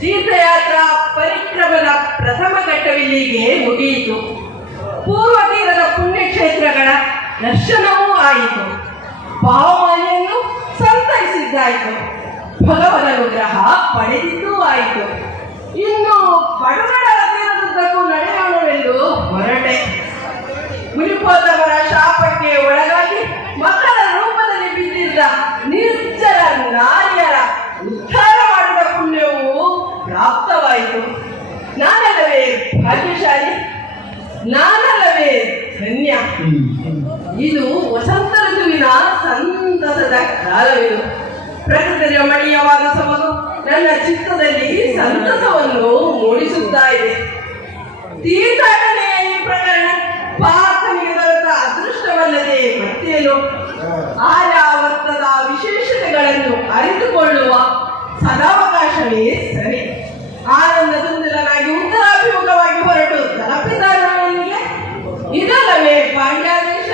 ತೀರ್ಥಯಾತ್ರಾ ಪರಿಕ್ರಮದ ಪ್ರಥಮ ಘಟ್ಟವಿಲ್ಲಿಗೆ ಮುಗಿಯಿತು. ಪೂರ್ವ ತೀರದ ಪುಣ್ಯಕ್ಷೇತ್ರಗಳ ದರ್ಶನವೂ ಆಯಿತು. ಭಾವಮಾನೆಯನ್ನು ಸಂತೈಸಿದ್ದಾಯಿತು ಭಗವನ ಅನುಗ್ರಹ ಪಡೆದಿದ್ದೂ ಆಯಿತು. ಇನ್ನು ಬಡವರ ತೀರದುದ್ದಕ್ಕೂ ನಡೆಯೋಣವೆಂದು ಹೊರಟೆ. ಮುನಿಪೋದವರ ಶಾಪಕ್ಕೆ ಒಳಗಾಗಿ ಮಕ್ಕಳ ರೂಪದಲ್ಲಿ ಬಿದ್ದಿದ್ದ ನಿರ್ಜರ ನಾರಿಯರ ಉದ್ಧಾರ ಮಾಡಿದ ಪುಣ್ಯವು ಪ್ರಾಪ್ತವಾಯಿತು. ನಾನಲ್ಲವೇ ಭಾಗ್ಯಶಾಲಿ? ನಾನಲ್ಲವೇ ಧನ್ಯ? ಇದು ವಸಂತ ಋತುವಿನ ಸಂತಸದ ಕಾಲವಿದು. ಪ್ರಕೃತಿ ಮಣಿಯವಾದ ನನ್ನ ಚಿತ್ತದಲ್ಲಿ ಸಂತಸವನ್ನು ಮೂಡಿಸುತ್ತಾ ಇದೆ. ತೀರ್ಥಾಟನೆಯ ಈ ಪ್ರಕರಣ ಪಾರ್ಥನಿಗೆ ದೊರೆತ ಅದೃಷ್ಟವಲ್ಲದೆ ಮತ್ತೇನು? ವೃತ್ತದ ವಿಶೇಷತೆಗಳನ್ನು ಅರಿತುಕೊಳ್ಳುವ ಸದಾವಕಾಶವೇ ಸರಿ. ಆನಂದ ಸುಂದರನಾಗಿ ಉತ್ತರಾಭಿಮುಖವಾಗಿ ಹೊರಟು ತಲುಪಿದ ನನಗೆ ಇದಲ್ಲವೇ ಪಾಂಡ್ಯಾದೇಶ?